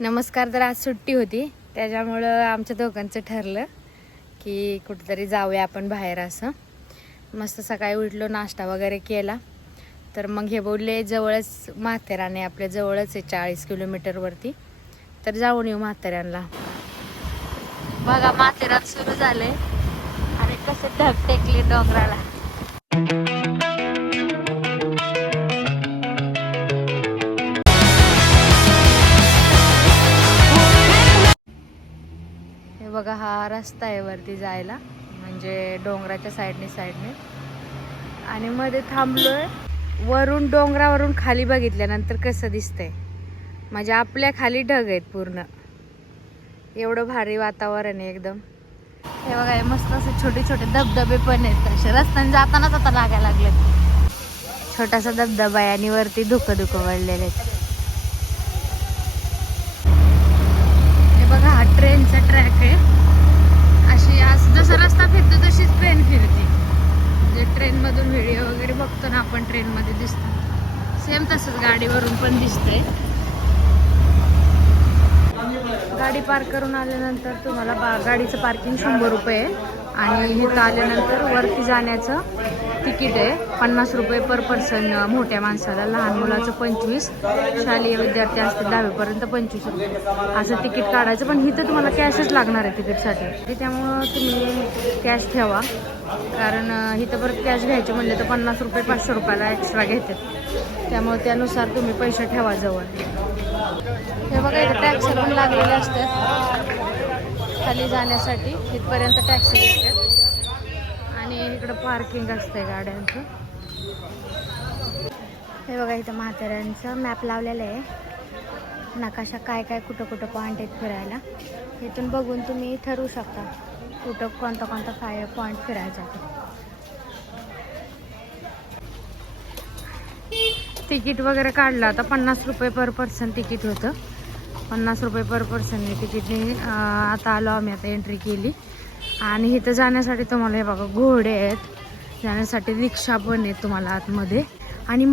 नमस्कार. तर आज सुट्टी होती त्याच्यामुळं आमच्या दोघांचं ठरलं की कुठेतरी जाऊया आपण बाहेर. असं मस्त सकाळी उठलो, नाश्ता वगैरे केला. तर मग हे बोलले जवळच माथेरान आपल्या जवळच आहे 40 किलोमीटरवरती, तर जाऊन येऊ माथेरानला. बघा माथेरान सुरू झाले आणि कसे ढग टेकले डोंगराला. हे बघा हा रस्ता आहे वरती जायला, म्हणजे डोंगराच्या साईडने आणि मध्ये थांबलोय. वरून डोंगरावरून खाली बघितल्यानंतर कसं दिसतंय, म्हणजे आपल्या खाली ढग आहेत पूर्ण. एवढं भारी वातावरण आहे एकदम. हे बघा हे मस्त असे छोटे छोटे धबधबे पण आहेत. असे रस्त्याने जातानाच आता लागायला लागले. छोटासा धबधबा आहे आणि वरती धुकं वळलेले आहेत. हे बघा हा ट्रेनचा ट्रॅक आहे. अशी आज जसा रस्ता फिरतो तशीच ट्रेन फिरते. म्हणजे ट्रेन मधून व्हिडिओ वगैरे बघतो ना आपण, ट्रेन मध्ये दिसतो सेम तसंच गाडीवरून पण दिसतंय. गाडी पार्क करून आल्यानंतर तुम्हाला गाडीचं पार्किंग 100 रुपये आहे. आणि इथं आल्यानंतर वरती जाण्याचं तिकीट आहे 50 रुपये पर पर्सन. मोठ्या माणसाला, लहान मुलाचं 25, शालेय विद्यार्थी असतील 10वी पर्यंत 25 रुपये असं तिकीट काढायचं. पण इथं तुम्हाला कॅशच लागणार आहे तिकीटसाठी, त्यामुळं तुम्ही कॅश ठेवा. कारण इथं परत कॅश घ्यायचे म्हणले तर 50 रुपये 500 रुपयाला एक्स्ट्रा घेतात. त्यामुळे त्यानुसार तुम्ही पैसे ठेवा जवळ. हे बघा इथं टॅक्स पण लागलेले असतात खाली जाण्यासाठी. इथपर्यंत टॅक्सी येतात आणि इकडं पार्किंग असतंय गाड्यांचं. हे बघा इथं माथेरानचं मॅप लावलेलं आहे, नकाशा काय काय कुठं कुठं पॉईंट आहेत फिरायला. इथून बघून तुम्ही ठरवू शकता कुठं कोणता पॉईंट फिरायचा. तिकीट वगैरे काढलं आता 50 रुपये पर पर्सन तिकीट होतं. 50 रुपये पर पर्सन तिकीटने आता आलो आम्ही. आता एंट्री केली आणि इथं जाण्यासाठी तुम्हाला हे बघा घोडे आहेत, जाण्यासाठी रिक्षा पण आहेत तुम्हाला आतमध्ये. आणि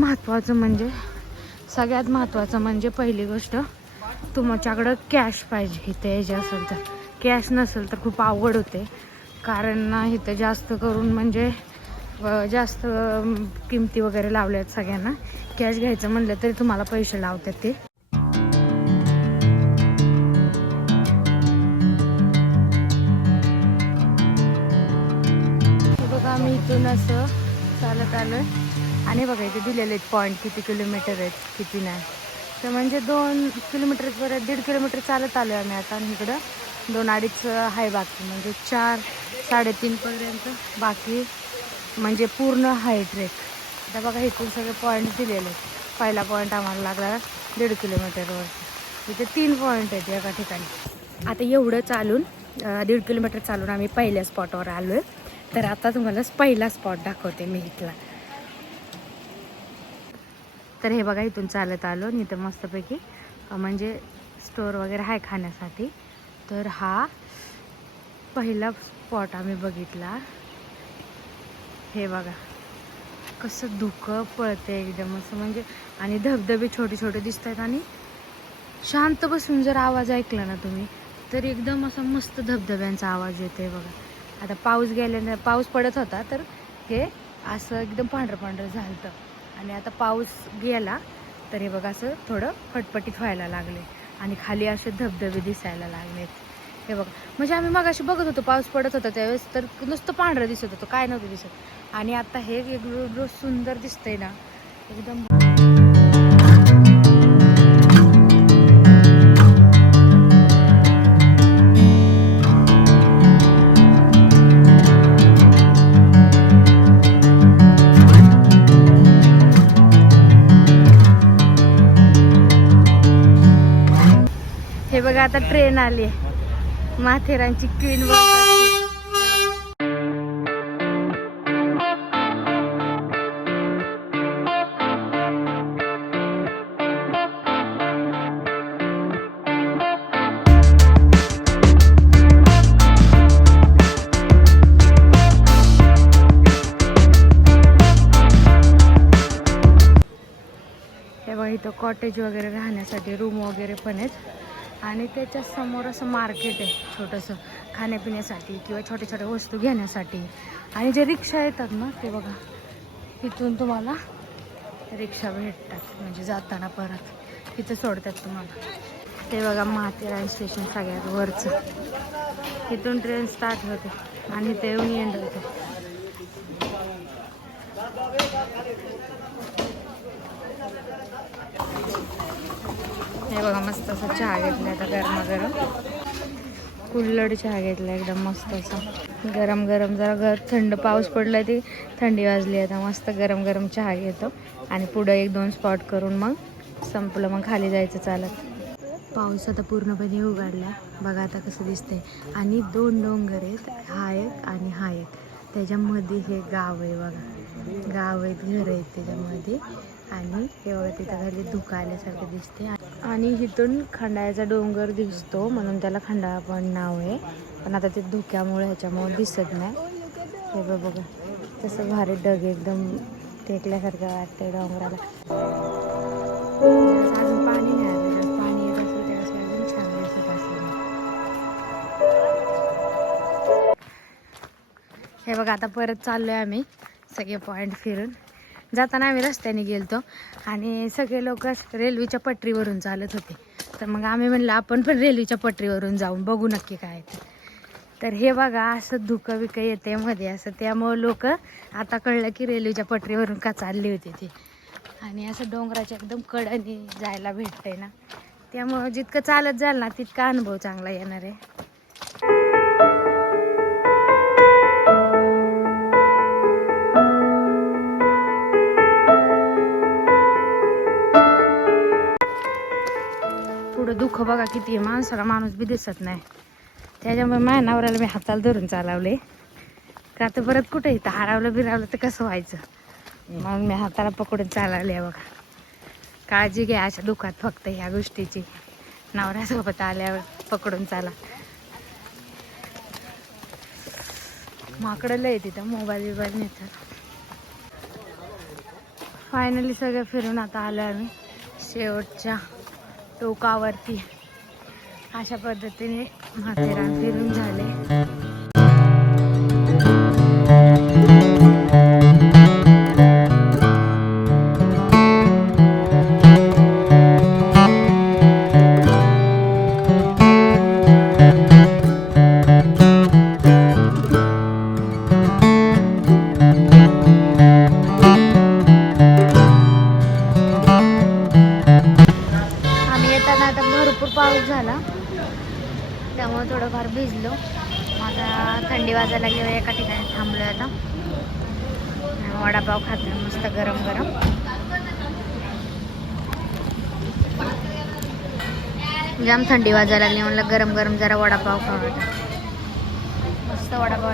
सगळ्यात महत्त्वाचं म्हणजे पहिली गोष्ट, तुमच्याकडं कॅश पाहिजे. इथं यायचे असेल तर, कॅश नसेल तर खूप अवघड होते. कारण इथं जास्त करून म्हणजे जास्त किमती वगैरे लावल्या आहेत सगळ्यांना. कॅश घ्यायचं म्हणलं तरी तुम्हाला पैसे लावतात ते. बघा आम्ही इथून असं चालत आलोय आणि बघा इथे दिलेले आहेत पॉईंट, किती किलोमीटर आहेत किती नाही. तर म्हणजे 2 किलोमीटर परत 1.5 किलोमीटर चालत आलोय आम्ही आता. आणि इकडं 2-2.5 आहे बाकी, म्हणजे 4-3.5 पर्यंत बाकी, म्हणजे पूर्ण हाय ट्रेक. आता बघा इथून सगळे पॉईंट दिलेले आहेत. पहिला पॉईंट आम्हाला लागला 1.5 किलोमीटरवर. इथे 3 पॉईंट आहेत एका ठिकाणी. आता एवढं चालून 1.5 किलोमीटर चालून आम्ही पहिल्या स्पॉटवर आलो आहे. तर आता तुम्हाला पहिला स्पॉट दाखवते मी इथला. तर हे बघा इथून चालत आलो आणि इथं मस्तपैकी म्हणजे स्टोर वगैरे आहे खाण्यासाठी. तर हा पहिला स्पॉट आम्ही बघितला. हे बघा कसं धुकं पळते एकदम असं, म्हणजे आणि धबधबे छोटे छोटे दिसत आहेत. आणि शांत बसून जर आवाज ऐकला ना तुम्ही तर एकदम असा मस्त धबधब्यांचा आवाज येतोय बघा. आता पाऊस पडत होता तर हे असं एकदम पांढरं झालं. आणि आता पाऊस गेला तर हे बघा असं थोडं फटफटीत व्हायला लागले आणि खाली असे धबधबे दिसायला लागलेत. हे बघा म्हणजे आम्ही मगाशी बघत होतो, पाऊस पडत होता त्यावेळेस तर नुसतं पांढरं दिसत होतं, काय नव्हतं दिसत. आणि आता हे एवढं सुंदर दिसतंय ना एकदम. हे बघा आता ट्रेन आली, माथेरानची क्वीन बस. हे बघा इथं कॉटेज वगैरे राहण्यासाठी रूम वगैरे पण आहेत. आणि त्याच्या समोर असं मार्केट आहे छोटंसं खाण्यापिण्यासाठी किंवा छोट्या छोट्या वस्तू घेण्यासाठी. आणि जे रिक्षा येतात ना ते बघा, इथून तुम्हाला रिक्षा भेटतात म्हणजे जाताना परत इथं सोडतात तुम्हाला. ते बघा माथेरान स्टेशन सगळ्यात वरचं, इथून ट्रेन स्टार्ट होते आणि ते येऊन एंड होते. हे बघा मस्त असं चहा घेतला आता गरमागरम, कुल्हड चहा घेतला एकदम मस्त असं गरम गरम. जरा थंड पाऊस पडला ती थंडी वाजली, आता मस्त गरम गरम चहा घेतो आणि पुढं 1-2 स्पॉट करून मग संपलं, मग खाली जायचं चालत. पाऊस आता पूर्णपणे उघडला बघा आता कसं दिसतंय. आणि 2 डोंगर आहेत, हा एक आणि हा एक, त्याच्यामध्ये हे गाव आहे बघा, गाव आहेत, घर आहेत त्याच्यामध्ये. आणि हे बघा तिथं खाली धुकं आल्यासारखं दिसते. आणि इथून खंडाळ्याचा डोंगर दिसतो म्हणून त्याला खंडाळा पण नाव आहे, पण आता ते धुक्यामुळे ह्याच्यामुळे दिसत नाही. हे बघा तसं भारी डग एकदम टेकल्यासारखं वाटतंय डोंगराला. अजून पाणी नाही आलं, पाणी येत असेल त्यावेळेस अजून छान दिसत असेल. हे बघा आता परत चाललोय आम्ही सगळे पॉईंट फिरून. जाताना आम्ही रस्त्याने गेलतो आणि सगळे लोक रेल्वेच्या पटरीवरून चालत होते, तर मग आम्ही म्हणलं आपण पण रेल्वेच्या पटरीवरून जाऊन बघू नक्की काय ते. तर हे बघा असं धुकं बिकं येते मध्ये असं, त्यामुळं लोक आता कळलं की रेल्वेच्या पटरीवरून का चालली होती ती. आणि असं डोंगराच्या एकदम कडेने जायला भेटतंय ना, त्यामुळं जितकं चालत जाल ना तितका अनुभव चांगला येणार आहे. पुढं दुःख बघा किती आहे, माणसाला माणूस बी दिसत नाही, त्याच्यामुळे माझ्या नवऱ्याला मी हाताला धरून चालवले का तर परत कुठे इथं हरवलं बिरावलं तर कसं व्हायचं, मग मी हाताला पकडून चालवले. बघा काळजी घ्या अशा दुःखात फक्त ह्या गोष्टीची, नवऱ्यासोबत आल्यावर पकडून चाला. माकडं लय तिथं, मोबाईल बिबाईल नेतात. फायनली सगळं फिरून आता आलो आम्ही शेवटच्या टोकावरती. अशा पद्धतीने माथेरान फिरून झाले. भरपूर पाऊस झाला त्यामुळे थोडंफार भिजलो. आता थंडी वाजायला लागल्यावर एका ठिकाणी थांबलो आता, वडापाव खाते मस्त गरम गरम. जाम थंडी वाजायला लागली, म्हणलं गरम गरम जरा वडापाव खावा. मस्त वडापाव.